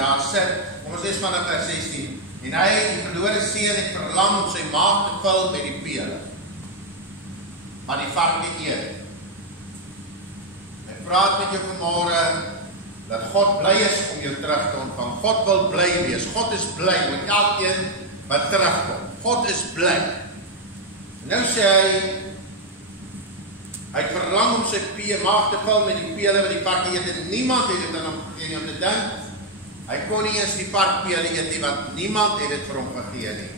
daar sit, kom ons lees vanaf vers 16, en hy, die verlore seun, het verlang om sy maag te vul met die pele, maar die varke eet. Ek praat met jou vanmôre, dat God bly is om jou terug te ontvang. God wil bly wees, God is bly met elkeen wat terugkom. God is bly. En nou sê hy het verlang om sy maag te vul met die pele wat die varke eet, en niemand het dit aan hom gegee om te dink. Hy kon nie eens die varkpele eet nie, want niemand het dit vir hom gegee nie.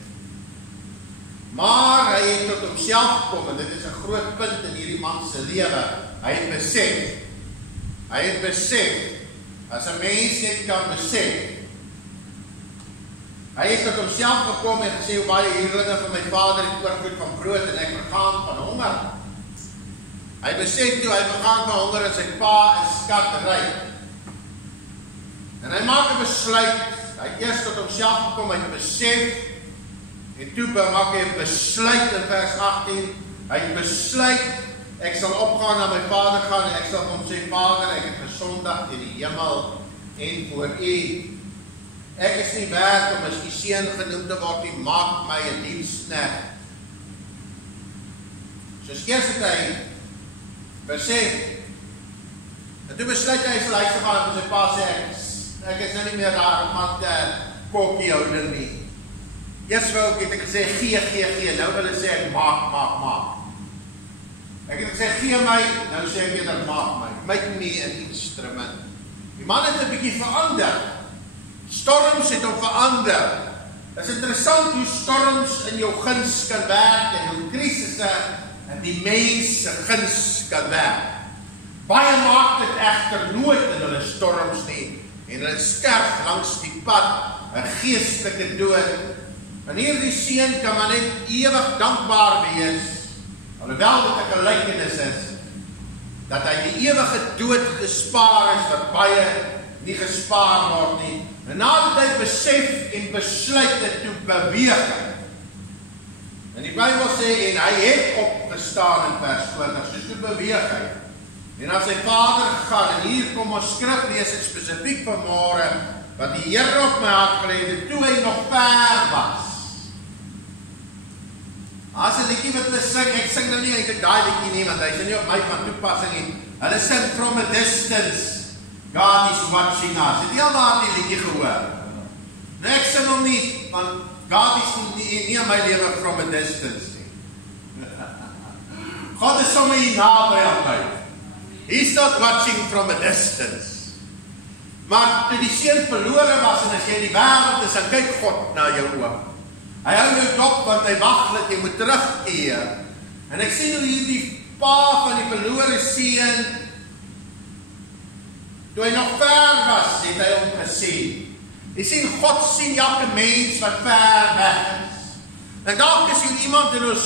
Maar hy het tot homself gekom, en dit is 'n groot punt in hierdie man se lewe. Hy het besef, as 'n mens net kan besef, hy het tot homself gekom en gesê, hoe baie huurlinge van my vader het oorvloed van brood, en ek vergaan van honger. Hy besef toe, hy vergaan van honger, en sy pa is skatryk. En hy maak 'n besluit, hy het eers tot homself gekom, hy het besef, en toe maak hy 'n besluit in vers 18, hy het besluit, ek sal opgaan na my vader gaan, en ek sal hom sê, Vader, ek het gesondig teen die hemel en voor U. Ek is nie werd om as die seun genoem te word, nie, maak my 'n diensknegt. Soos eers het hy besef, en toe besluit hy sal huis gegaan, en sy pa sê, ek is nou nie meer daar om aan te kokkie houding nie. Eers wou ek het gesê, gee, nou wil hy sê, maak. Ek het gesê, gee my, nou sê ek eerder, maak my, make me an instrument. Die man het 'n bietjie verander, storms het hom verander. Dit is interessant hoe storms in jou guns kan werk, en hoe krisisse in die mens se guns kan werk. Baie maak dit egter nooit in hulle storms nie, en hulle sterf langs die pad, 'n geestelike dood. En hierdie seun kan maar net ewig dankbaar wees, alhoewel dit 'n gelykenis is, dat hy die ewige dood gespaar is, wat baie nie gespaar word nie. En nadat hy besef en besluit het, toe beweeg hy. En die Bybel sê, en hy het opgestaan in vers 20, so toe beweeg hy. En na sy vader gegaan, en hier kom ons skrif lees ek spesifiek vanmôre, wat die Here op my hart gelê het, toe hy nog ver was. As 'n liedjie wat hulle sing, ek sing nou nie eintlik daai liedjie nie, want hy is nie op my van toepassing nie. Hulle sing from a distance, God is watching us. Het jy al daai liedjie gehoor? Nee, ek sing hom nie, want God is nie in my lewe from a distance nie. God is sommer hier naby aan my. He's not watching from a distance. Maar toe die seun verlore was, en as jy in die wêreld is, dan kyk God na jou oë. Hy hou jou dop, want hy wag dat jy moet terugkeer. En ek sien hoe hierdie pa van die verlore seun, toe hy nog ver was, het hy hom gesien. Jy sien, God sien elke mens wat ver weg is. En dalk is hier iemand in ons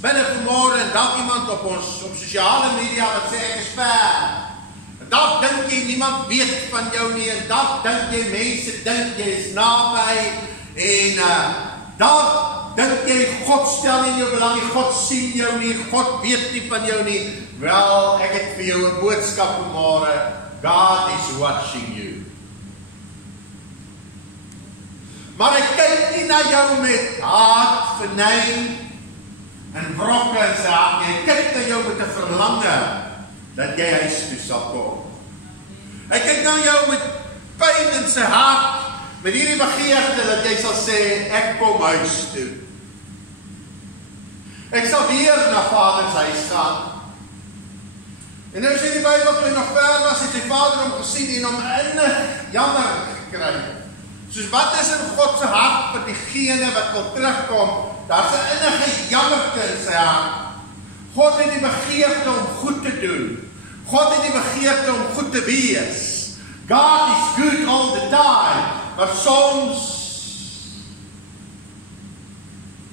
binne vanmôre, en dalk iemand op ons op sosiale media wat sê ek is ver. En dalk dink jy niemand weet van jou nie, en dalk dink jy mense dink jy is naby, en dalk dink jy God stel nie jou belang nie, God sien jou nie, God weet nie van jou nie. Wel, ek het vir jou 'n boodskap vanmôre, God is watching you. Maar hy kyk nie na jou met haat, vernyn en wrokke in sy hart nie. Hy kyk na jou met 'n verlange dat jy huis toe sal kom. Hy kyk na jou met pyn in sy hart, met hierdie begeerte dat jy sal sê, ek kom huis toe. Ek sal weer na Vader se huis gaan. En nou sê die Bybel, toe hy nog ver was, het sy vader hom gesien en hom innig jammer gekry. Soos wat is in God se hart vir diegene wat wil terugkom, daar's 'n innige jammerte in sy hart. God het die begeerte om goed te doen. God het die begeerte om goed te wees. God is good all the time. Maar soms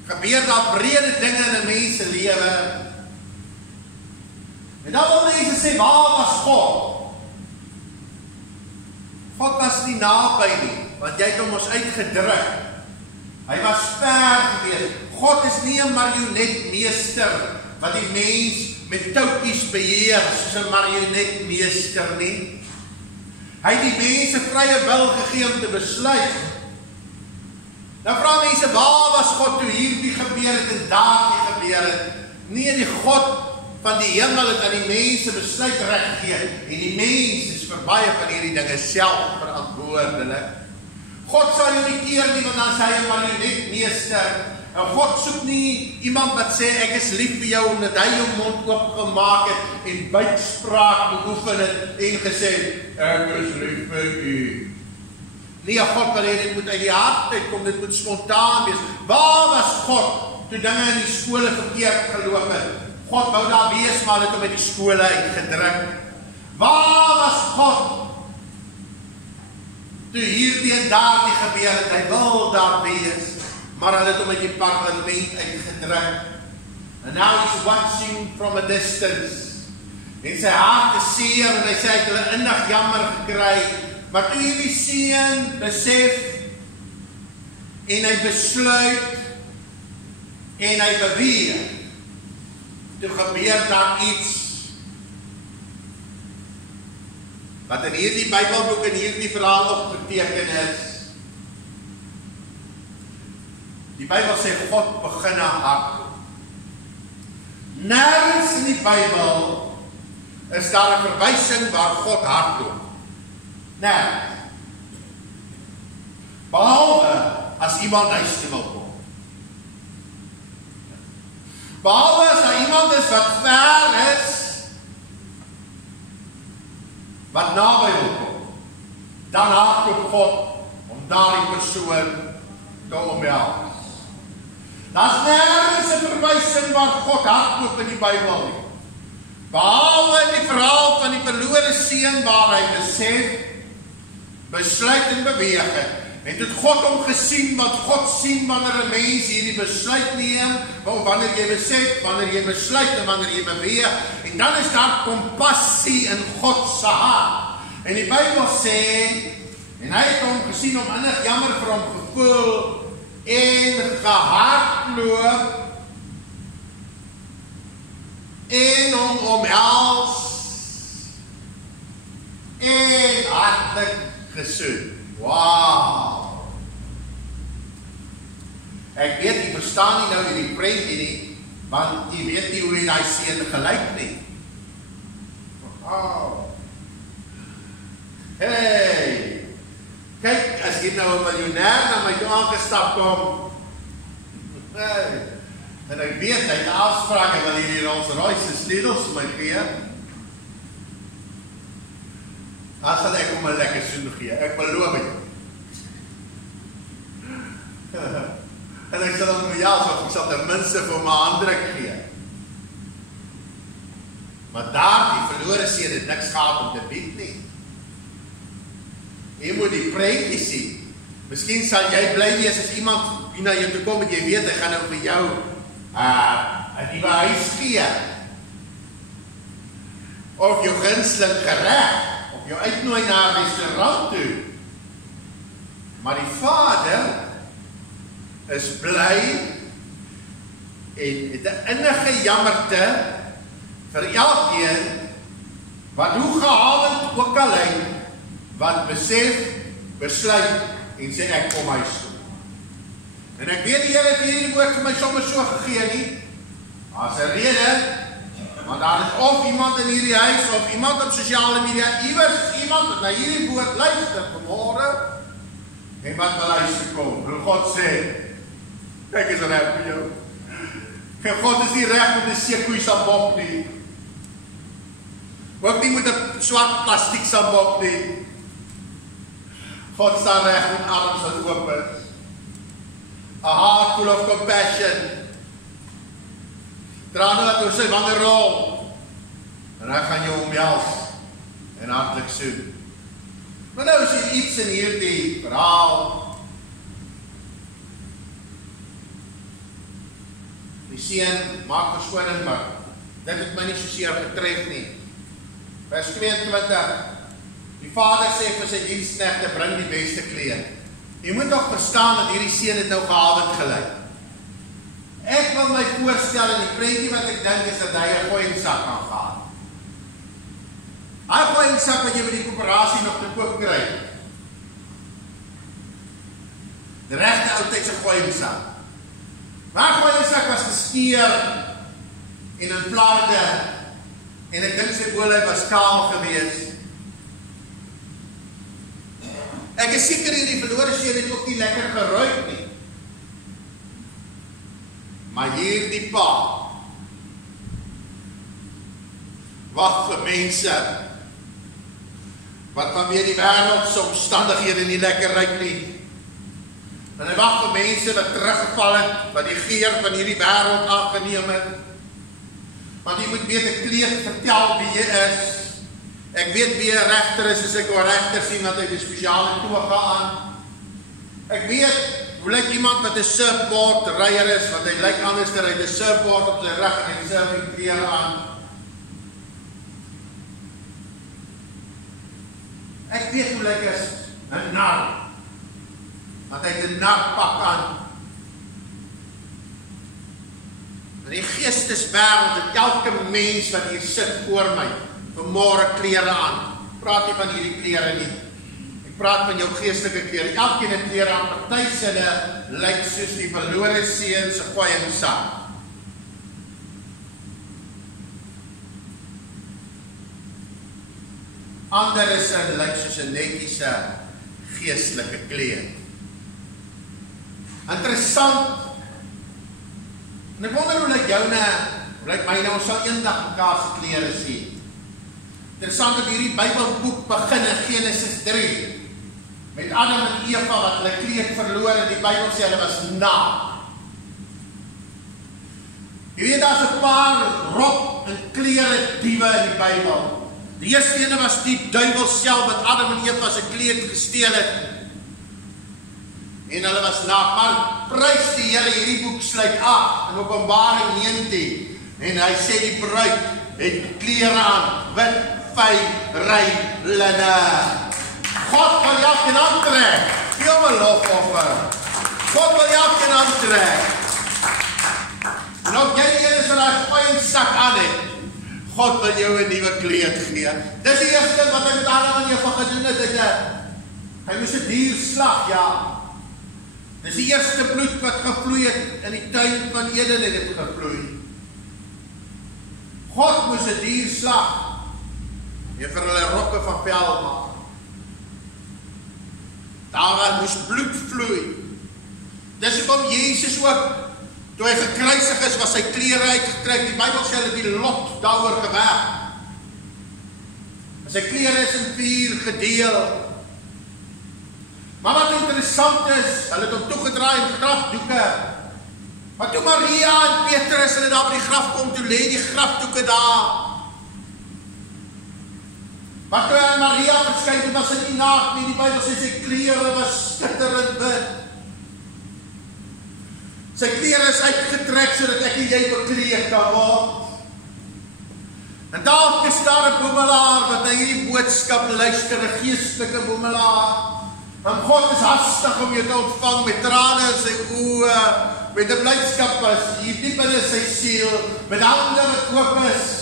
gebeur daar brede dinge in 'n mens se lewe. En dan wil mense sê, waar was God? God was nie naby nie, want jy het hom ons uitgedruk. Hy was ver gewees. God is nie 'n marionetmeester wat die mens met touwtjies beheer soos 'n marionetmeester nie. Hy het die mense vrye wil gegee om te besluit. Nou vra mense, waar was God toe hierdie gebeur het en daardie gebeur het? Nee, die God van die hemel het aan die mense besluitrecht gegee en die mens is vir baie van hierdie dinge self verantwoordelik. God sal jou nie keer nie, want dan sê hy 'n marionetmeester. En God soek nie iemand wat sê, ek is lief vir jou, omdat hy jou mond oopgemaak het en buitspraak beoefen het en gesê, ek is lief vir u. Nee, God wil hê dit moet uit die hart uitkom, dit moet spontaan wees. Waar was God toe dinge in die skole verkeerd geloop het? God wou daar wees, maar het hom uit die skole uitgedruk. Waar was God toe hierdie en daardie gebeur het? Hy wil daar wees, maar hy het hom uit die parlement uitgedruk. And now he's watching from a distance. En sy hart is seer en hy sê hy het hulle innig jammer gekry. Maar toe hierdie seun besef en hy besluit en hy beweeg, toe gebeur daar iets wat in hierdie Bybelboek en hierdie verhaal opgeteken is. Die Bybel sê God begin hardloop. Nergens in die Bybel is daar 'n verwysing waar God hardloop. Nergens. Behalwe as iemand huis toe wil kom. Behalwe as daar iemand is wat ver is, wat naby wil kom, dan hardloop God om daardie persoon te omhels. Daar's nergens 'n verwysing waar God hardloop in die Bybel nie. Behalwe in die verhaal van die verlore seun waar hy besluit en beweeg het. En toe het God hom gesien wat God sien wanneer 'n mens hierdie besluit neem, wanneer jy besef, wanneer jy besluit en wanneer jy beweeg. En dan is daar kompassie in God se hart. En die Bybel sê, en hy het hom gesien om innig jammer vir hom gevoel en gehardloop en hom omhels en hartlik gesoen. Wow! Ek weet, jy verstaan nie nou die prentjie nie, want jy weet nie hoe hy daai seun gelyk nie. Wow! Hey! Kyk, as jy nou 'n miljonair na my toe aangestap kom, hey, en ek weet, hy het 'n afspraak, en wil hierdie Rolls-Royce sleutels vir my gee, dan sal ek hom 'n lekker soen gee, ek beloof het. En ek sal hom verjaars, of ek sal ten minste vir hom 'n handdruk gee. Maar daar, die verlore seun het niks gehad om te bied nie. Jy moet die prentjie sien. Miskien sal jy bly wees as iemand na jou toe kom en jy weet, hy gaan nou vir jou 'n nuwe huis gee. Of jou gunsteling gereg, of jou uitnooi na 'n restaurant toe. Maar die Vader is bly en het 'n innige jammerte vir elkeen wat hoe gehavend ook al hy, wat besef, besluit en sê ek kom huis toe. En ek weet die Here het hierdie woord vir my sommer so gegee nie. As 'n rede, want daar is of iemand in hierdie huis of iemand op sosiale media, iewers iemand wat na hierdie woord luister vanmôre en wat wil huis toe kom. En God sê, ek is reg vir jou. En God is nie reg met 'n seekoei sambok nie. Ook nie met 'n swart plastiek sambok nie. God staan reg met arms wat oop is. A heart full of compassion. Trane wat oor sy wange rol. En hy gaan jou omhels en hartlik soen. Maar nou is hier iets in hierdie verhaal. Die seun maak verskoning, maar dit het my nie soseer getref nie. Vers 22. Die vader sê vir sy diensknegte, bring die beste klere. Jy moet toch verstaan dat hierdie seun het nou gehavend gelyk. Ek wil my voorstel in die prentjie wat ek dink is dat hy 'n gooiingsak gaan gehad. Hy gooi sak wat jy met die koöperasie nog te koop kry. Die regte oudtydse gooi sak. Maar gooi sak was gesteer en in plaarde en ek dink sy olie was kaal gewees. Ek is seker hierdie verlore seun het ook nie lekker geruik nie. Maar hierdie pa wag vir mense wat van weer die wêreld se omstandighede nie lekker ruik nie. En hy wag vir mense wat teruggeval het, wat die geur van hierdie wêreld aangeneem het. Want jy moet weet, 'n kleed vertel wie jy is. Ek weet wie 'n regter is, as ek 'n regter sien dat hy 'n spesiale toga aan. Ek weet hoe lyk iemand wat 'n surfboard ryer is, want hy lyk anders ter hy 'n surfboard op sy rug en hy surfing klere aan. Ek weet hoe lyk is 'n nar, want hy het 'n narpak aan. In die geesteswêreld het elke mens wat hier sit voor my vanmôre klere aan. Praat nie van hierdie klere nie. Ek praat van jou geestelike klere. Elkeen het klere aan. Party sinne lyk soos die verlore seun se kwaaiesak. Ander sinne lyk soos 'n netjiese geestelike kleed. Interessant. En ek wonder hoe lyk joune, hoe lyk myne, ons sal eendag mekaar se klere sien. Interessant dat hierdie Bybelboek begin in Genesis 3 met Adam en Eva wat hulle kleed verloor en die Bybel sê hulle was naak. Jy weet daar's 'n paar rok en klere diewe in die Bybel. Die eerste ene was die duiwel self wat Adam en Eva se kleed gesteel het. En hulle was naak, maar prys die Here, hierdie boek sluit af in Openbaring 19 en hy sê die bruid het klere aan, wit, fyn, rein, linne. God wil jou kan aantrek. Gee hom 'n lofoffer. God wil jou kan aantrek. En ook jy die ene so daai fyn sak aan het. God wil jou 'n nuwe kleed gee. Dis die eerste ding wat hy met Adam en Eva gedoen het. Hy moes 'n dier slag, ja. Dis die eerste bloed wat gevloei het in die tuin van Eden het dit gevloei. God moes 'n dier slag en vir hulle rokke van vel maak. Daar moes bloed vloei. Dis hoekom Jesus ook, toe hy gekruisig is, was sy klere uitgetrek. Die Bybel sê hy het die lot daaroor gewerk. Sy klere is in 4 gedeel. Maar wat interessant is, hulle het hom toegedraai in grafdoeke. Maar toe Maria en Petrus hulle daar by die graf kom, toe lê die grafdoeke daar. Maar toe aan Maria verskyn, was sy nie naak nie. Die Bybel sê sy klere was skitterend wit. Sy klere is uitgetrek sodat ek en jy bekleed kan word. En dalk is daar 'n boemelaar wat na hierdie boodskap luister, 'n geestelike boemelaar. En God is hastig om jou te ontvang met trane in sy oë, met 'n blydskap as hier diep in sy siel, met hande wat oop is.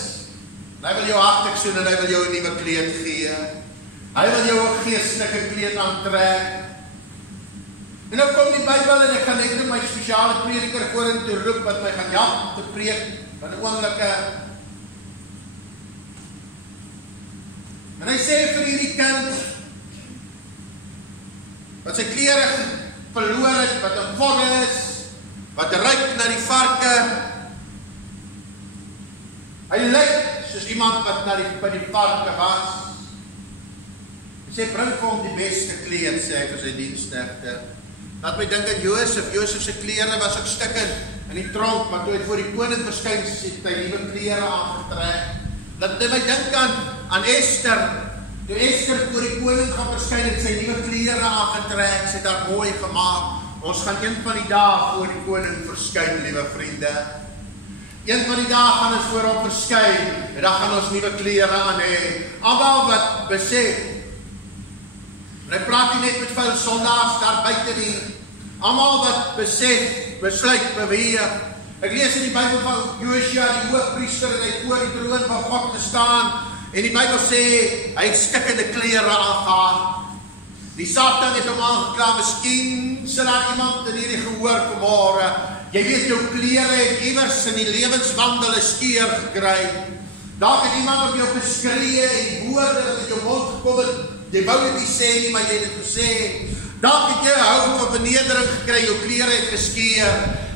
En hy wil jou hartlik soen en hy wil jou 'n nuwe kleed gee. Hy wil jou 'n geestelike kleed aantrek. En nou kom die Bybel en ek gaan net my spesiale prediker vorentoe roep wat my gaan help te preek van 'n oomblike. En hy sê vir hierdie kind wat sy klere verloor het, wat 'n vorm is, wat ruik na die varke. Hy lyk soos iemand wat by die varke was. Hy sê, bring vir hom die beste kleed, sê hy vir sy diensknegte. Laat my dink aan Josef. Josef se klere was ook stikkend in die tronk, maar toe hy voor die koning verskyn, het hy nuwe klere aangetrek. Laat my dink aan Esther. Toe Esther voor die koning gaan verskyn, het sy nuwe klere aangetrek, sy het haar mooi gemaak. Ons gaan een van die dae voor die koning verskyn, liewe vriende. Een van die dae gaan ons voor hom verskyn, en dan gaan ons nuwe klere aan hê. Almal wat besef, en hy praat nie net met veel sondaars daar buite nie, almal wat besef, besluit, beweeg. Ek lees in die Bybel van Josia, die hoofpriester, en hy voor die troon van God te staan, En die Bybel sê, hy het stikkende klere aangegaan. Die Satan het hom aangekla, miskien sit daar iemand in hierdie gehoor vanmôre. Jy weet, jou klere het iewers in die lewenswandel 'n skeur gekry. Dalk het iemand op jou geskree en woorde wat uit jou mond gekom het. Jy wou dit nie sê nie, maar jy het dit gesê. Dalk het jy 'n hou van vernedering gekry, jou klere het geskeur.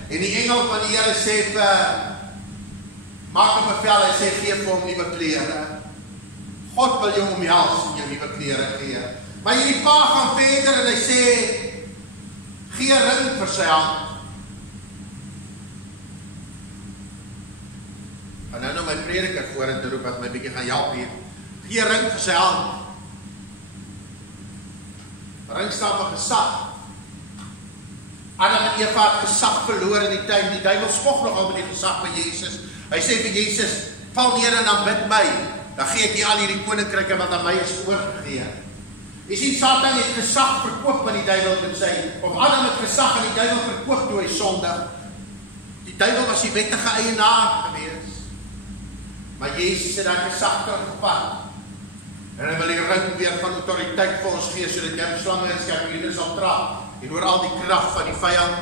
En die engel van die Here sê maak 'n bevel, hy sê gee vir hom nuwe klere. God wil jou omhels en jou nuwe klere gee. Maar hierdie pa gaan verder en hy sê gee 'n ring vir sy hand. En nou my prediker vorentoe roep wat my bietjie gaan help hier. Gee 'n ring vir sy hand. Ring staan vir gesag. Adam en Eva het gesag verloor in die tuin. Die duiwel spog nogal met die gesag van Jesus. Hy sê vir Jesus, val neer en aanbid my. Dan gee ek jy al hierdie koninkryke wat aan my is oorgegee. Jy sien, Satan het gesag verkoop aan die duiwel met sy, of Adam het gesag aan die duiwel verkoop toe hy sondig. Die duiwel was die wettige eienaar gewees. Maar Jesus het daai gesag teruggevat. En hy wil die ring weer van autoriteit vir ons gee, sodat jy slange en skorpioene sal trap, en oor al die krag van die vyand.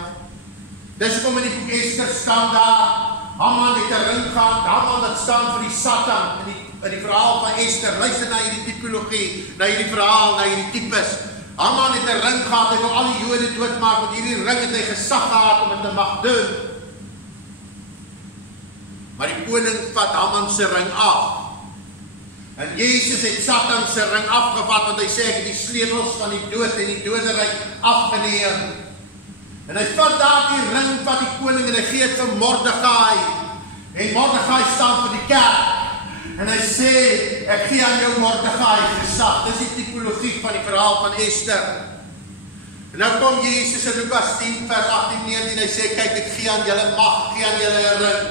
Dis kom in die boek Ester staan daar, Haman het 'n ring gehad, Haman dat staan vir die Satan, in die verhaal van Ester. Luister na hierdie tipologie, na hierdie verhaal, na hierdie tipes. Haman het 'n ring gehad, hy wil al die Jode doodmaak, met hierdie ring het hy gesag gehad om dit te mag doen. Maar die koning vat Haman se ring af. En Jesus het Satan se ring afgevat, want hy sê ek het die sleutels van die dood en die doderyk afgeneem. En hy vat daar die ring van die koning en hy gee dit vir Mordegai. En Mordegai staan vir die kerk. En hy sê, ek gee aan jou Mordegai gesag. Dis die tipologie van die verhaal van Ester. En nou kom Jesus in Lukas 10 vers 18-19, hy sê, kyk, ek gee aan julle mag, gee aan julle 'n ring,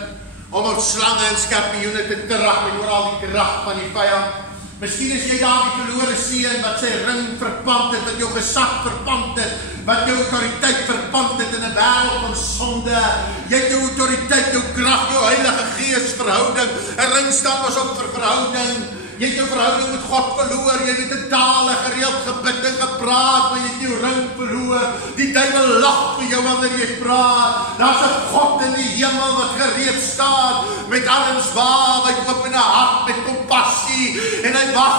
om op slange en skorpioene te trap en oor al die krag van die vyand. Miskien is jy daar die verlore seun wat sy ring verpand het, wat jou gesag verpand het, wat jou autoriteit verpand het in 'n wêreld van sonde. Jy het jou autoriteit, jou krag, jou Heilige Gees verhouding. 'n Ring staan was ook vir verhouding. Jy het jou verhouding met God verloor. Jy het in tale gereeld gebid en gepraat, maar jy het jou ring verloor. Die duiwel lag vir jou wanneer jy praat. Daar's 'n God in die hemel wat gereed staan met arms waawyd oop en 'n hart met kompassie, en hy wag.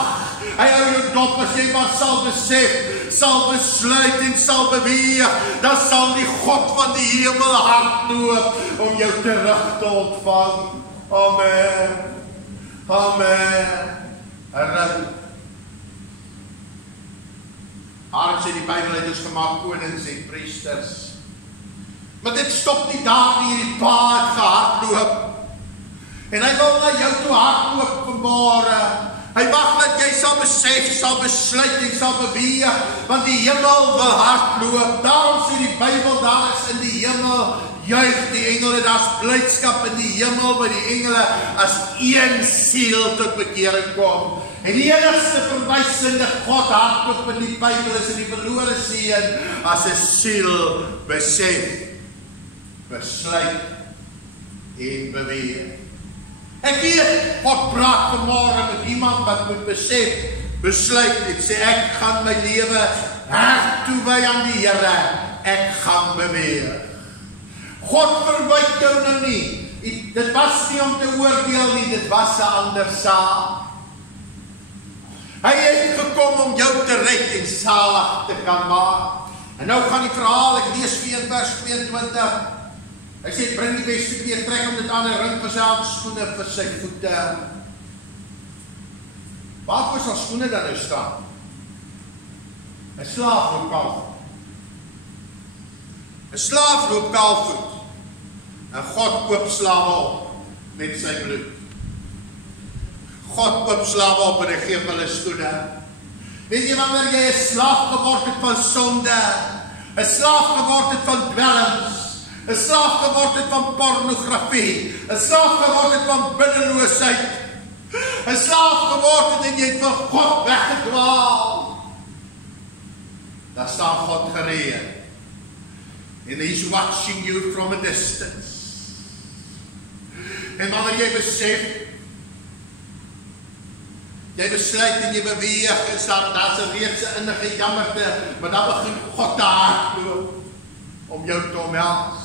Hy hou jou dop as jy maar sal besef, sal besluit en sal beweeg. Dan sal die God van die hemel hardloop om jou terug te ontvang. Amen. Amen. 'n ring. Daarom sê die Bybel het ons gemaak konings en priesters. Maar dit stop nie daar nie, hierdie pa het gehardloop. En hy wil na jou toe hardloop vanmôre. Hy wag dat jy sal besef, sal besluit en sal beweeg, want die hemel wil hardloop. Daarom sê die Bybel, daar is in die hemel juig die engele, daar's blydskap in die hemel by die engele as een siel tot bekering kom. En die enigste verwysende God hardloop in die Bybel is in die verlore seun as 'n siel besef, besluit en beweeg. Ek weet, God praat vanmôre met iemand wat moet besef, besluit en sê ek gaan my lewe reg toewy aan die Here. Ek gaan beweeg. God verwyk jou nou nie. Dit was nie om te oordeel nie, dit was 'n ander saak. Hy het gekom om jou te red en salig te kan maak. En nou gaan die verhaal, ek lees vir in vers 22. Hy sê, bring die beste kleed, trek om dit aan 'n ring vir sy handskoene vir sy voete. Waarvoor sal skoene dan nou staan? 'n slaaf loop kaalvoet. 'n slaaf loop kaalvoet. En God koop slawe op met sy bloed. God koop slawe op en hy gee hulle skoene. Weet jy wanneer jy 'n slaaf geword het van sonde, 'n slaaf geword het van dwelms, 'n slaaf geword het van pornografie, 'n slaaf geword het van binneloosheid, 'n slaaf geword het en jy het van God weggedwaal, dan staan God gereed. And he's watching you from a distance. En wanneer jy besef, Jy besluit en jy beweeg en daar's 'n reeks innige jammerte, maar dan begin God te hardloop om jou te omhels.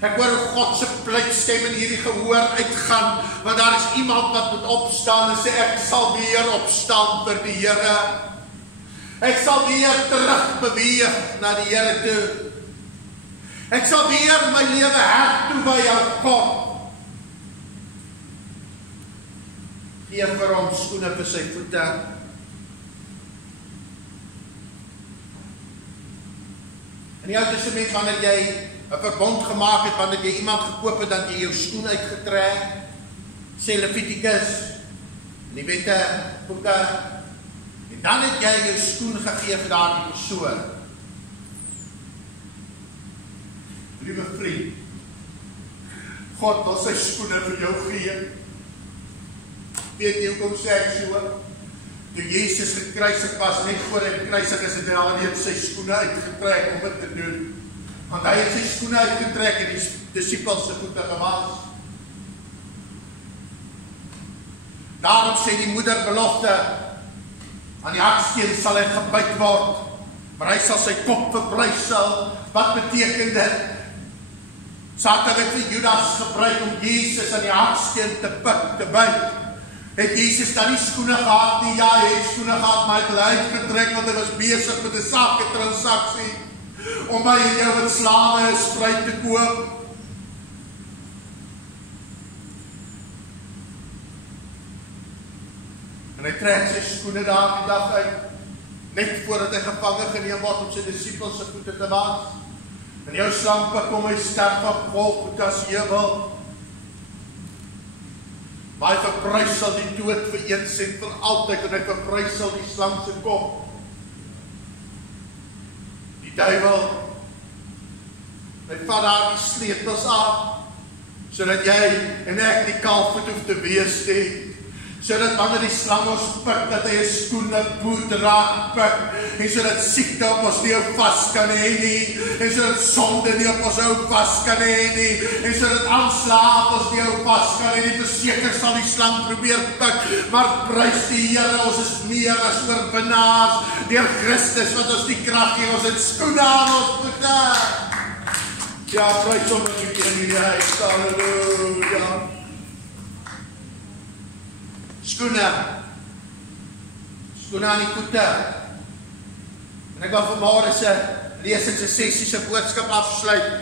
Ek hoor God se pleitstem in hierdie gehoor uitgaan, want daar is iemand wat moet opstaan en sê, ek sal weer opstaan vir die Here. Ek sal weer terug beweeg na die Here toe. Ek sal weer my lewe hertoewy aan God. Gee vir hom skoene vir sy voete. In die Ou Testament, wanneer jy 'n verbond gemaak het, wanneer jy iemand gekoop het, dan jy jou skoen uitgetrek, sê Levitikus, in die wette boeke, en dan het jy jou skoen gegee vir daardie persoon. Liewe vriend, God wil sy skoene vir jou gee. Weet jy hoekom sê ek so? Toe Jesus gekruisig was, net voor hy gekruisig is, het hy alreeds sy skoene uitgetrek om dit te doen. Want hy het sy skoene uitgetrek en die disippels se voete gewas. Daarom sê die moederbelofte, aan die haksteen sal hy gebyt word, maar hy sal sy kop verbrysel. Wat beteken dit? Satan het vir Judas gebruik om Jesus aan die haksteen te byt. Het Jesus dan nie skoene gehad nie? Ja, hy het skoene gehad, maar hy het hulle uitgetrek, want hy was besig met 'n saketransaksie, om my en jou met slawe 'n spruit te koop. En hy trek sy skoene daardie dag uit, net voordat hy gevange geneem word om sy disippels se voete te was. En jou slampe kom hy sterf op Golgotha's heuwel. Maar hy verbrysel die dood vir eens en vir altyd, en hy verbrysel die slang se kop. Die duiwel, hy vat daar die sleutels af, sodat jy en ek nie kaalvoet hoef te wees nie. Sodat wanneer die slang ons pik, dat hy 'n skoene boet raak pik, en sodat siekte op ons nie op vas kan hê nie, en sodat sonde nie op ons op vas kan hê nie, en sodat aanslae op ons nie op vas kan hê nie. Verseker sal die slang probeer pik, maar prys die Here, ons is meer as oorwinnaars deur Christus wat ons die krag gee. Ons het skoene aan ons voete. Ja, prys hom in die huis. Halleluja. Skoene aan die voete. En ek wil vanmôre se lesings sessie se boodskap afsluit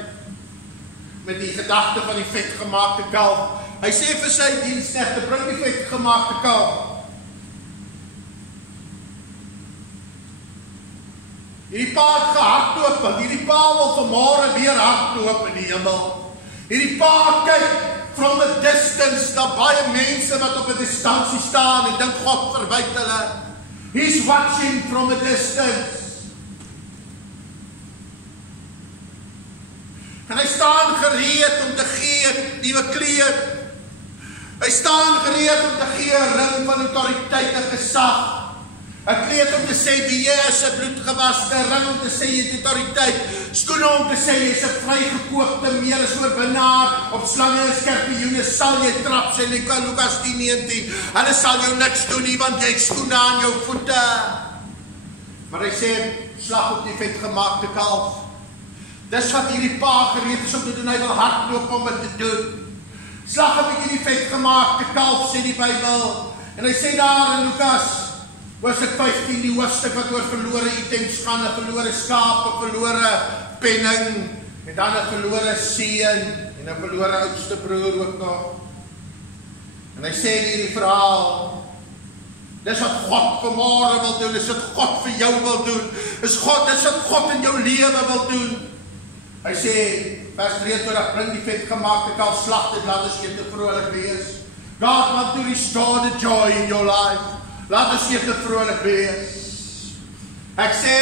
met die gedagte van die vetgemaakte kalf. Hy sê vir sy diensknegte, bring die vetgemaakte kalf. Hierdie pa het gehardloop, want hierdie pa wil vanmôre weer hardloop in die hemel. Hierdie pa kyk from a distance, daar baie mense wat op 'n distansie staan en dink God verwyder hulle. He's watching from a distance. En hy staan gereed om te gee nuwe kleed. Hy staan gereed om te gee 'n ring van autoriteit en gesag. 'n Kleed om te sê die Here is 'n bloedgewaste, ring om te sê jy het autoriteit, skoene om te sê jy is 'n vrygekoopte, meer as oorwinnaar, op slange en skorpioene sal jy trap, sê Lukas 10:19. Hulle sal jou niks doen nie, want jy het skoene aan jou voete. Maar hy sê, slag op die vetgemaakte kalf. Dis wat hierdie pa gereed is om te doen, hy wil hardloop om dit te doen. Slag op die vetgemaakte kalf, sê die Bybel. En hy sê daar in Lukas hoofstuk 15, die hoofstuk wat oor verlore items gaan, 'n verlore skaap, 'n verlore penning, en dan 'n verlore seun, en 'n verlore oudste broer ook nog. En hy sê in hierdie verhaal, dis wat God vanmôre wil doen, dis wat God vir jou wil doen, dis wat God in jou lewe wil doen. Hy sê, vers 23, bring die vetgemaakte kalf, slag dit, laat ons eet vrolik wees. God want to restore the joy in your life. Laat ons eet vrolik wees. Ek sê,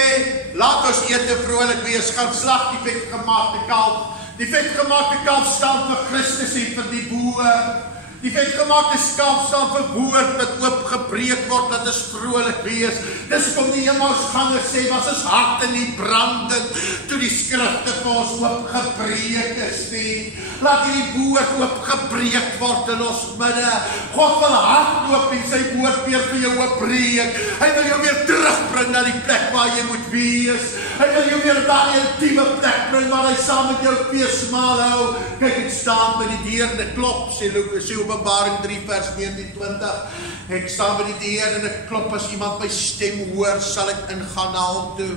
laat ons eet vrolik wees, gaan slag die vetgemaakte kalf. Die vetgemaakte kalf staan vir Christus en vir die boer. Die vetgemaakte skaap staan vir woord wat oopgebreek word, dat is vrolik wees. Dis kom die Emmausgangers sê, was ons hart in die branding, toe die skrifte vir ons oopgebreek is nie. Laat hierdie woord oopgebreek word in ons midde. God wil hardloop en sy woord weer vir jou oopbreek. Hy wil jou weer terugbring na die plek waar jy moet wees. Hy wil jou weer na die intieme plek bring waar hy saam met jou feesmaal hou. Kyk, ek staan by die deur en ek klop, sê Openbaring 3 vers 19. Ek staan by die deur en ek klop, as iemand my stem hoor, sal ek ingaan na hom toe.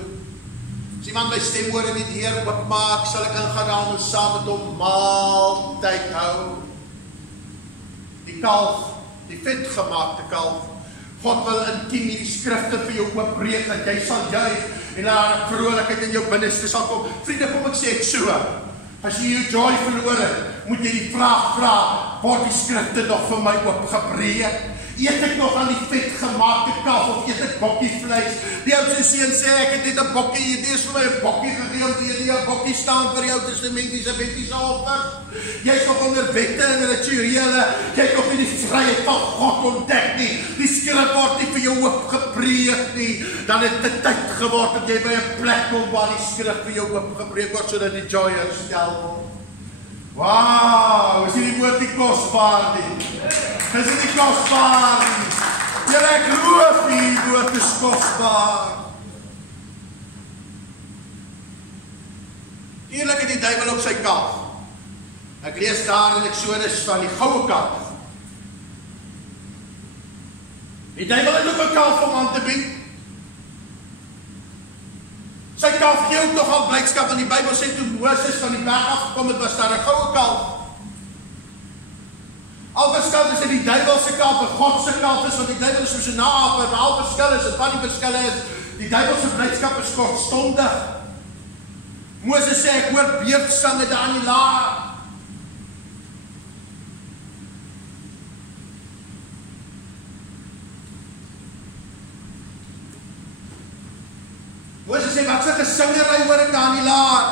As iemand my stem hoor en die deur oopmaak, sal ek ingaan na hom en saam met hom maaltyd hou. Die kalf, die vetgemaakte kalf, God wil intiem hierdie skrifte vir jou oopbreek, dat jy sal juig en daar vrolikheid in jou binneste sal kom. Vriende, kom ek sê ek so. As jy jou joy verloor het, moet jy die vraag vra, word die skrifte nog vir my oopgebreek? Eet ek nog aan die vetgemaakte kalf of eet ek bokkievleis? Die oudste seun sê, ek het net 'n bokkie, jy het eers vir my 'n bokkie gegee, om die 'n bokkie staan vir die Ou Testamentiese wettiese offers. Jy is nog onder wette en rituele, jy het nog nie die vryheid van God ontdek nie. Die skrif word nie vir jou oopgebreek nie. Dan het dit tyd geword dat jy by 'n plek kom waar die skrif vir jou oopgebreek word, sodat die joy herstel word. Wauw, is die woord nie kostbaar nie? Is dit nie kostbaar nie? Julle, ek geloof die woord is kostbaar. Eerlik het die duiwel op sy kalf. Ek lees daar in Exodus van die goue kalf. Die duiwel het ook 'n kalf om aan te bied. Sy kalf gee ook nogal blydskap, en die Bybel sê toe Moses van die berg afgekom het, was daar 'n goue kalf. Al verskil is dit die duiwel se kalf en God se kalf is, want die duiwel is soos 'n naaper, maar al verskil is, en wat die verskille is, die duiwel se blydskap is kortstondig. Moses sê, ek hoor beerdsange daar in die laag. Moses sê, wat sy gesingery hoor ek daar in die laag?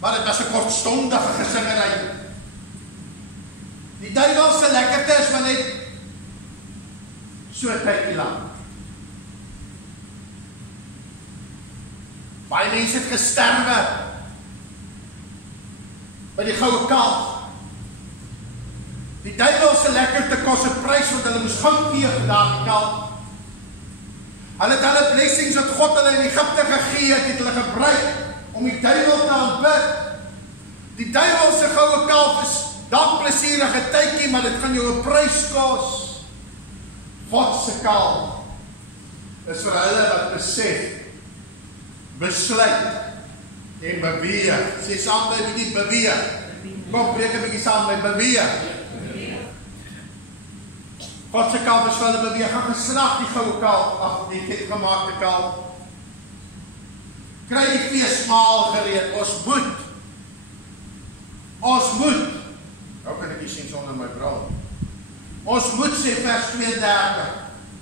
Maar dit was 'n kortstondige gesingery. Die duiwel se lekkerte is maar net so tydjie lank. Baie mense het gesterwe by die goue kalf. Die duiwel se lekkerte kos 'n prys, want hulle moes goud gee vir daardie kalf. Hulle het hulle blessings wat God hulle in Egipte gegee het hulle gebruik om die duiwel te aanbid. Die duiwel se goue kalf is dalk plesierige tydjie, maar dit gaan jou 'n prys kos. God se kalf is vir hulle wat besef, besluit en beweeg. Sê saam met my, beweeg. Kom, breek 'n bietjie saam met my, beweeg. God se kalf is vir hulle beweeg, gaan geslag die goue kalf, ag, die vetgemaakte kalf. Kry die feesmaal gereed, ons moet. Nou kan ek nie sien sonder my bril. Ons moet, sê vers 32,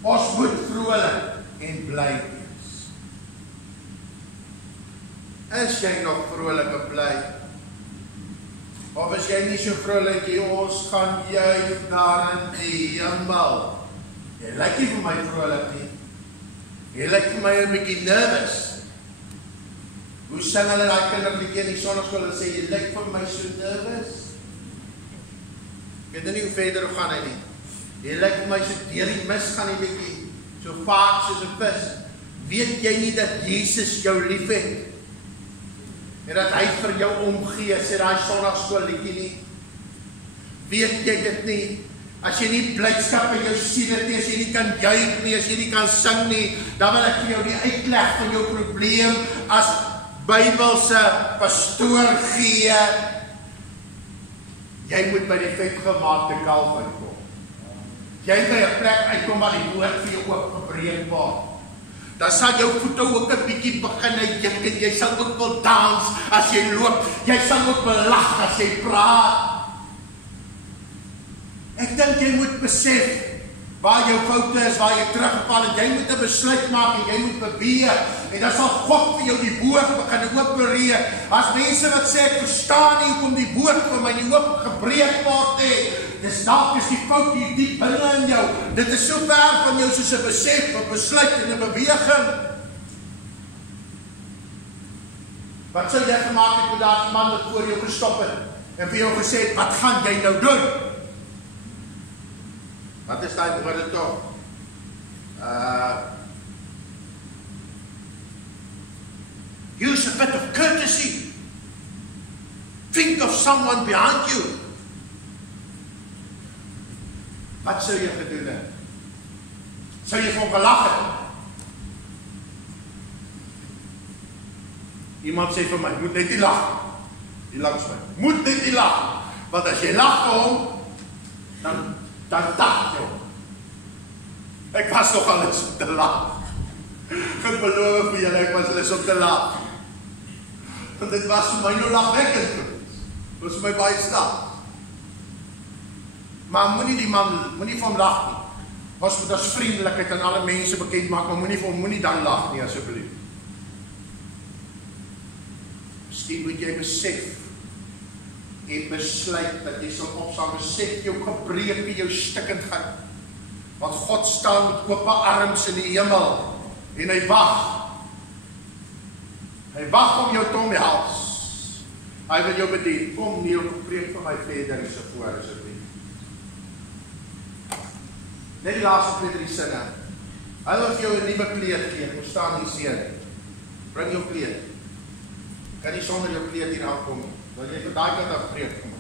ons moet vrolik en bly wees. Is jy nog vrolik en bly? Of is jy nie so vrolik nie, ons gaan juig daar in die hemel. Jy lyk nie vir my vrolik nie. Jy lyk vir my 'n bietjie nervous. Hoe sing hulle daai kinderliedjie in die sonneskool en sê, jy lyk vir my so nervous? Ek weet nie hoe verder gaan hy nie. Jy lyk vir my so deur die mis gaan die bietjie, so vaak soos 'n vis. Weet jy nie dat Jesus jou lief het? En dat hy vir jou omgee, sê daai sonnaskool liedjie nie? Weet jy dit nie? As jy nie blydskap in jou siel het nie, as jy nie kan juig nie, as jy nie kan sing nie, dan wil ek vir jou die uitleg van jou probleem as Bybelse pastoor gee. Jy moet by die vetgemaakte kalf uitkom. Jy by 'n plek uitkom waar die woord vir jou oopgebreek word. Dan sal jou voete ook 'n bietjie begin juk en jy sal ook wil dans as jy loop. Jy sal ook wil lag as jy praat. Ek dink jy moet besef waar jou foute is, waar jy teruggeval het, jy moet 'n besluit maak en jy moet beweeg, en dan sal God vir jou die boog begin opereer. As mense wat sê, ek verstaan nie hoekom die boog vir my nie oop gebreek word nie, dis dalk is die fout hier diep binne in jou. Dit is so ver van jou soos 'n besef, 'n besluit en 'n beweging. Wat sou jy gemaak het met daardie man wat voor jou gestop het en vir jou gesê het, wat gaan jy nou doen? Wat is daai woorde tog? Use a bit of courtesy. Think of someone behind you. Wat sou jy gedoen het? Sou jy vir hom gelag het? Iemand sê vir my, moet net nie lag. Die langs my, moet net nie lag. Want as jy lag vir hom, dan dag jy hom. Ek was nog al eens om te lag. Ek beloof vir julle, ek was al eens om te lag. Want dit was vir my nou lachwekkend. Dit was vir my baie stap. Maar moenie die man, moenie vir hom lag nie. Was moet as vriendelikheid aan alle mense bekend maak, maar moenie vir hom, moenie dan lag nie, asseblief. Miskien moet jy besef en besluit dat jy sal opstaan, besef jou gebreek, jou stikkendheid. Want God staan met ope arms in die hemel en hy wag. Hy wag om jou te omhels. Hy wil jou bedien. Kom Neil, preek vir my verder hier so voor asseblief. Net die laaste twee drie sinne. Hy wil vir jou 'n nuwe kleed gee. Kom staan hier seun. Bring jou kleed. Kan nie sonder jou kleed hier aankom nie. Wil jy vir daai kant afbreek kom?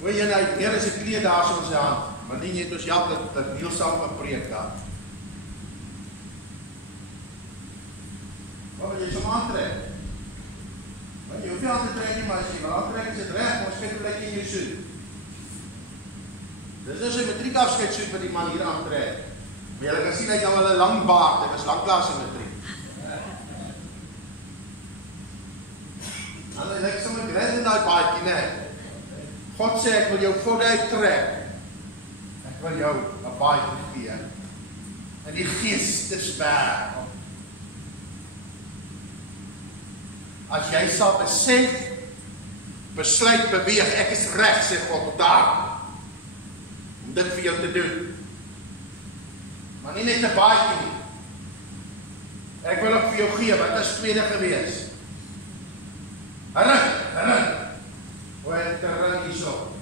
Hoe jy nou meer as 'n kleed daar so in sy hand, maar nie net ons help dat Neil saam van preek daar. Wat wil jy so aantrek? Jy hoef nie aan te trek nie, maar as jy wil aantrek is dit reg, ons kyk blyk in jou soet. Dis nou sy matriekafskeid soet wat die man hier aantrek. Maar jy kan sien hy het al 'n lang baard, hy was lanklaas in matriek. En hy lyk sommer grand in daai baardjie, nee. God sê, ek wil jou voorde uittrek. Ek wil jou 'n baardjie gee. En die geesteswêreld. As jy sal besef, besluit, beweeg, ek is reg, sê God, op daar. Om dit vir jou te doen. Maar nie net 'n baadjie nie. Ek wil ook vir jou gee, wat is tweede gewees? Ring. Hoe het te ring hier so?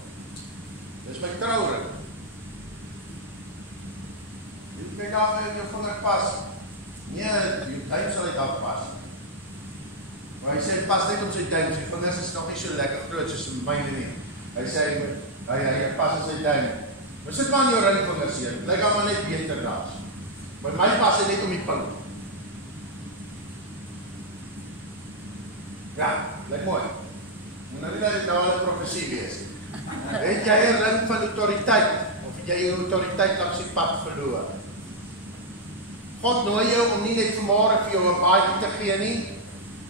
Dis my trouwring. Jy kyk daar in jou vinger pas. Nee, jou duim sal hy daar pas. Maar hy sê, pas net op sy duim, sy vingers is nog nie so lekker groot soos in myne nie. Hy sê, hy pas in sy duim. Maar sit maar in jou ringvingers hier, lyk al maar net beter daas. Maar my pas hy net om die punt. Ja, lyk mooi. En nou wil dit nou al 'n profesie wees. Het jy 'n ring van autoriteit, of het jy jou autoriteit langs die pad verloor? God nooi jou om nie net vanmôre vir jou 'n baadjie te gee nie,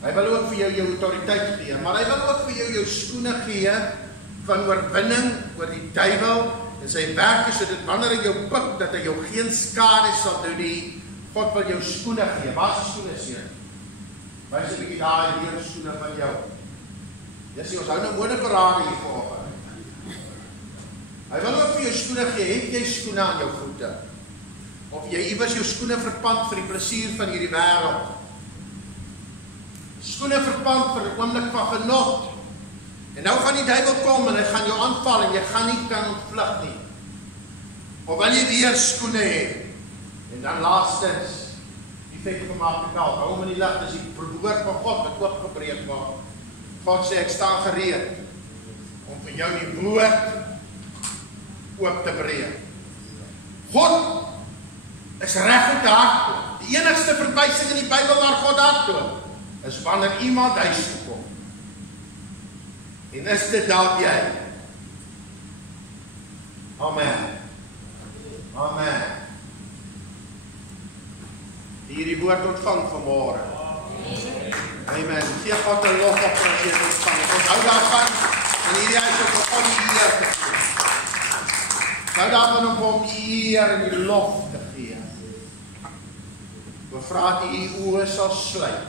hy wil ook vir jou autoriteit gee, maar hy wil ook vir jou skoene gee van oorwinning oor die duiwel en sy werk, sodat wanneer hy jou pik, dat hy jou geen skade sal doen nie. God wil jou skoene gee. Waar is die skoene seun? Waar is 'n bietjie daai leer skoene van jou? Jy sê ons hou nou modeparade hier vanoggend. Hy wil ook vir jou skoene gee. Het jy skoene aan jou voete? Of jy iewers jou skoene verpand vir die plesier van hierdie wêreld? Skoene verpand vir 'n oomblik van genot. En nou gaan die duiwel kom en hy gaan jou aanval en jy gaan nie kan ontvlug nie. Of wil jy weer skoene hê? En dan laastens, die vet gemaakte kalk, hou hom in die lig, dis die woord van God wat oopgebreek word. God sê, ek staan gereed om vir jou die woord oop te breek. God is reg om te hardloop. Die enigste verwysing in die Bybel waar God hardloop, is wanneer iemand huis toe kom. En is dit dalk jy? Amen. Amen. Hierdie woord ontvang vanmôre. Amen. Gee God 'n lof op as jy dit ontvang. Onthou daarvan, en hierdie huis is vir God die Here. Nou daarvan om hom die eer en die lof te gee. We vra dat u oë sal sluit.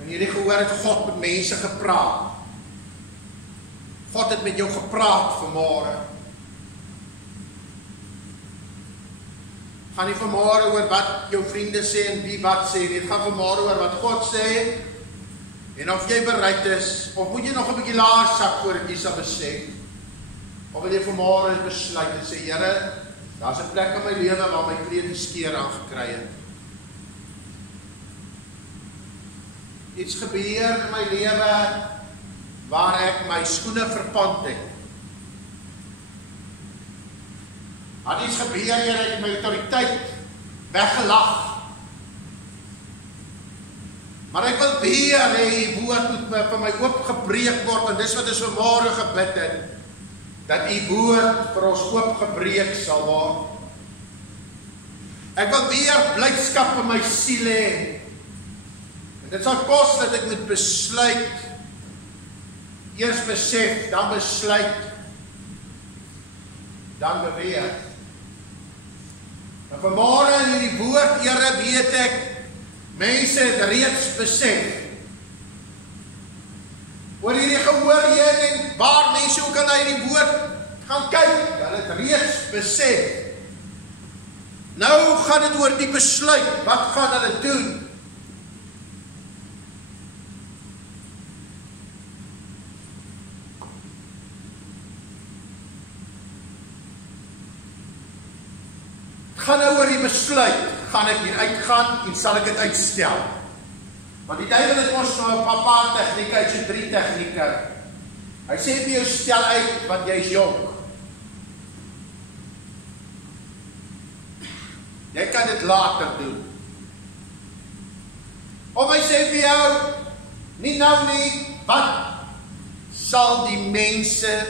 En jullie gehoor het God met mense gepraat. God het met jou gepraat vanmôre. Gaan nie vanmôre oor wat jou vriende sê en wie wat sê nie. Het gaan vanmôre oor wat God sê. En of jy bereid is, of moet jy nog 'n bietjie laer sak voordat jy sal besef. Of wil jy vanmôre besluit en sê, Here, daar's 'n plek in my lewe waar my klere skeer aangekry het. Iets gebeur in my lewe waar ek my skoene verpand het. Had iets gebeur, Here, ek het my autoriteit weggelag. Maar ek wil weer hê die woord moet vir my oopgebreek word, en dis wat ons vanmôre gebid het, dat die woord vir ons oopgebreek sal word. Ek wil weer blydskap in my siel hê. En dit sal kos dat ek moet besluit, eers besef, dan besluit, dan beweeg. En vanmôre in die woord, Here, weet ek, mense het reeds besef. Oor hierdie gehoor heen en waar mense ook aan hierdie woord gaan kyk, hulle het reeds besef. Nou gaan dit oor die besluit, wat gaan hulle doen? Gaan nou oor die besluit, gaan ek hier uitgaan en sal ek dit uitstel. Want die duiwel het ons nou 'n paar tegnieke, uit so 3 tegnieke. Hy sê vir jou, stel uit want jy is jonk. Jy kan dit later doen. Of hy sê vir jou, nie nou nie, wat sal die mense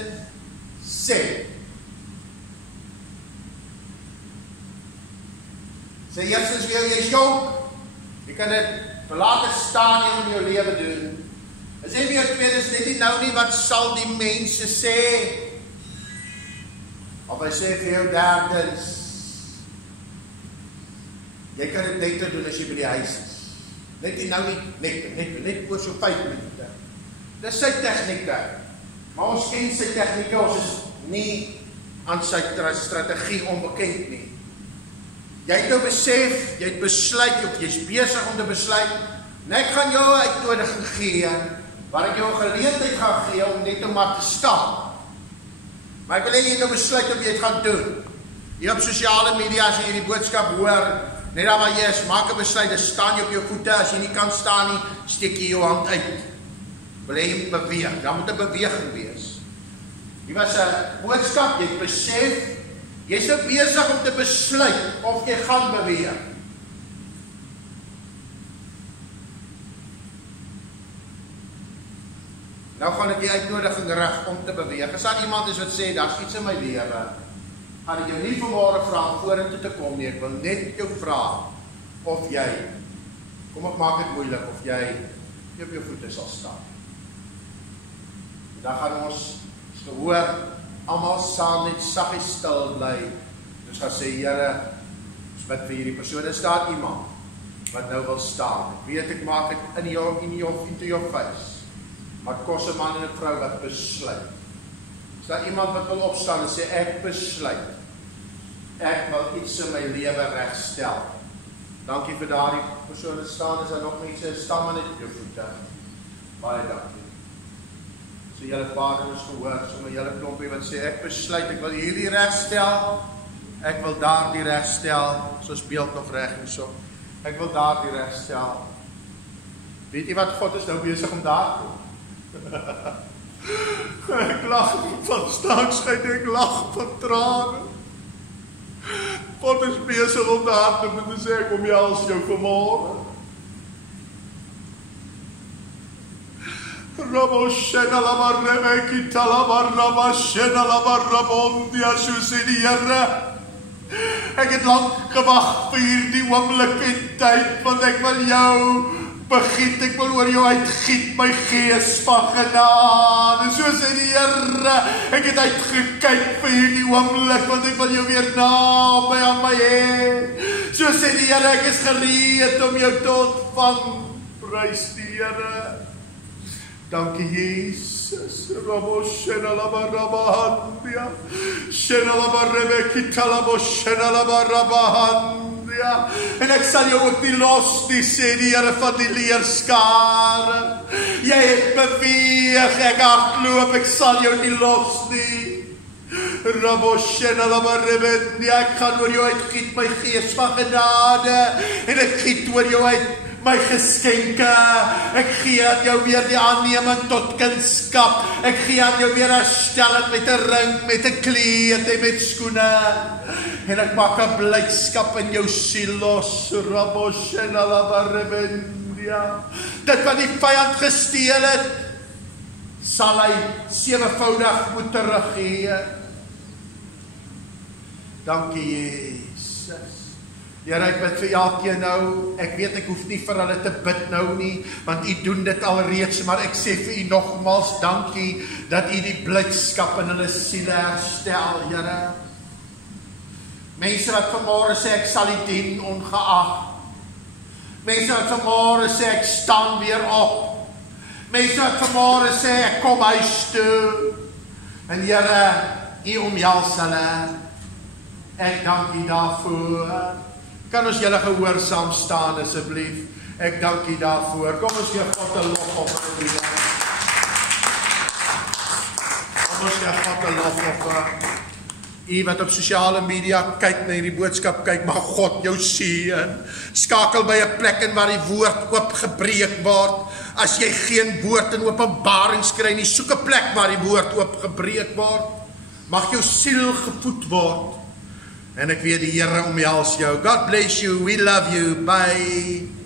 sê? Sê eerstens vir jou, jy is jonk, jy kan dit vir later staan in jou lewe doen. En sê vir jou tweede, net nie nou nie, wat sal die mense sê? Of hy sê vir jou derdens, jy kan dit net doen as jy by die huis is. Net nie nou nie, net oor so 5 minute. Dis sy tegnieke. Maar ons ken sy tegnieke, ons is nie aan sy strategie onbekend nie. Jy het nou besef, jy het besluit, of jy is besig om te besluit, en ek gaan jou 'n uitnodiging gee, waar ek jou 'n geleentheid gaan gee, om net om maar te stap. Maar ek wil hê jy nou besluit of jy het gaan doen. Hier op sosiale media, as jy hierdie boodskap hoor, net daar waar jy is, maak 'n besluit, staan jy op jou voete, as jy nie kan staan nie, steek jy jou hand uit. Wil hê jy moet beweeg, daar moet 'n beweging wees. Hier was 'n boodskap, jy het besef, jy is nou besig om te besluit of jy gaan beweeg. Nou gaan ek die uitnodiging rig om te beweeg. As daar iemand is wat sê, daar's iets in my lewe, gaan ek jou nie vanmôre vra om vorentoe te kom nie. Ek wil net jou vra of jy, kom ek maak dit moeilik, of jy op jou voete sal staan. Dan gaan ons gehoor, almal saam net saggies stil bly. Ons gaan sê, Here, ons bid vir hierdie persoon. Er staat iemand wat nou wil staan. Ek weet, ek maak dit into your face. Maar het kos 'n man en 'n vrou wat besluit. Is daar iemand wat wil opstaan en sê, ek besluit. Ek wil iets in my lewe regstel. Dankie vir daardie persoon wat staan. Is daar nog mense, staan maar net op jou voete. Baie dankie. So julle Vader ons gehoor, sommer julle klompie wat sê, ek besluit, ek wil hierdie regstel, ek wil daardie regstel, soos beeld nog reg en so, ek wil daardie regstel. Weet jy wat, God is nou besig om daar te doen? Ek lag van staansheid, ek lag van trane. God is besig om daar te doen, en sê, ek omhels jou vanmôre. Raboshena la barrebe kitala barraba shena la barrabondia soos in die Here. Ek het lank gewag vir hierdie oomblik en tyd, want ek wil jou begiet, ek wil oor jou uitgiet my gees van genade, soos in die Here. Ek het uitgekyk vir hierdie oomblik, want ek wil jou weer naby aan my hê. Soos in die Here, ek is gereed om jou te ontvang. Prys die Here. Dankie Jesus. Raboshena la barrabahandia. Shena la barrebe kitalabo shena la barrabahandia. En ek sal jou ook nie los nie, sê die Here van die leerskare. Jy het beweeg, ek hardloop, ek sal jou nie los nie. Raboshena la barrebe, ek gaan oor jou uitgiet my gees van genade, en ek giet oor jou uit my geskenke, ek gee aan jou weer die aanneming tot kindskap, ek gee aan jou weer herstelling met 'n ring, met 'n kleed en met skoene, en ek maak 'n blydskap in jou siel los. Raboshena la barrebendia. Dit wat die vyand gesteel het, sal hy 7voudig moet teruggee. Dankie Jesus. Here, ek bid vir elkeen nou, ek weet ek hoef nie vir hulle te bid nou nie, want u doen dit alreeds, maar ek sê vir u nogmaals dankie, dat u die blydskap in hulle siele herstel, Here. Mense wat vanmôre sê, ek sal u dien ongeag. Mense wat vanmôre sê, ek staan weer op. Mense wat vanmôre sê, ek kom huis toe. En Here, u omhels hulle. Ek dank u daarvoor. Kan ons julle gehoorsaam staan asseblief? Ek dank u daarvoor. Kom ons gee God 'n lofoffer. Kom ons gee God 'n lofoffer. U wat op sosiale media kyk na hierdie boodskap kyk, mag God jou seën. Skakel by 'n plek in waar die woord oopgebreek word. As jy geen woord in openbarings kry nie, soek 'n plek waar die woord oopgebreek word. Mag jou siel gevoed word. En ek weet die Here omhels jou. God bless you. We love you. Bye.